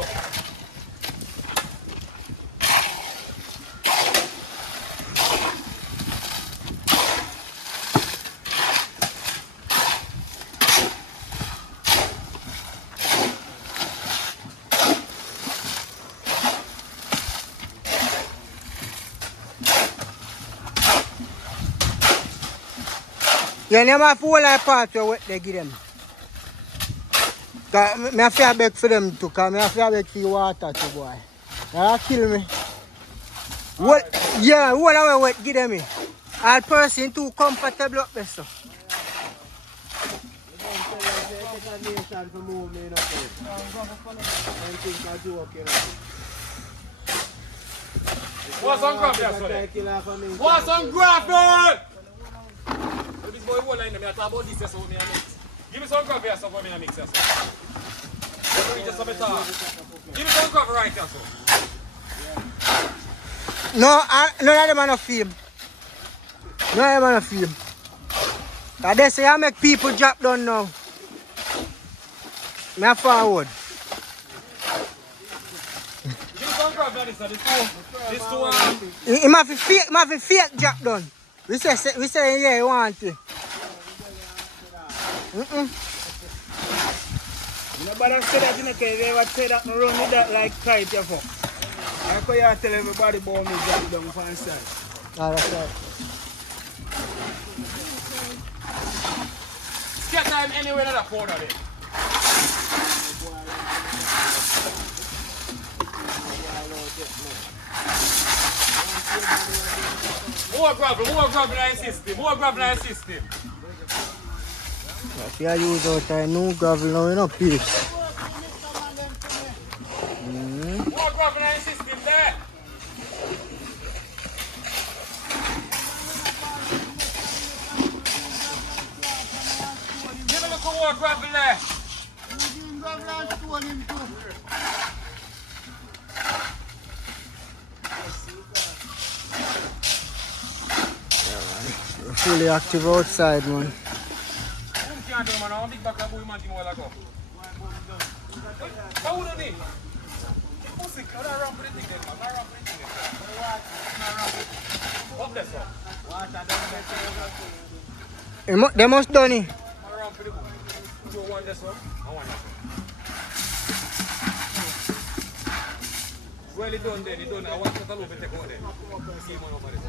now. You never have whole lot of parts of what they give them. Cause I feel beg for them too, because I feel beg for the water too, boy. That'll kill me. What? Yeah, what are we wet give them me? All person too comfortable up there, so. What's on graph there, son? What's on graph, man? This boy won't line them. I talk about this, so me mix. Give me some graph here, so for me mix, so. Just some talk. Give me some graph right here, so. No, none of them are not film. None of them are not film. Cause they say I make people drop down now. Me a forward. Give me some graph there, this two. He must be fake drop down. We say yeah, you want it. Nobody say that in the case, they ever say that and run with that like kite, you fuck. I can tell everybody about me drop down for inside. Ah, that's right. Get time anywhere in that corner there. More gravel in system, more gravel in system. If you use out a new gravel now, you know, peace. More gravel in system there. Give me a look at more gravel there. Fully active outside, man. Can't do man, big back of boy man thing while ago. How would you need? Pussy, how do I run for the thing then, man? I run for the thing then. Up there, sir. They must done it. I run for the book. You want this one? I want that one. Well, it's done then, it's done. I want to take out there. See him over there.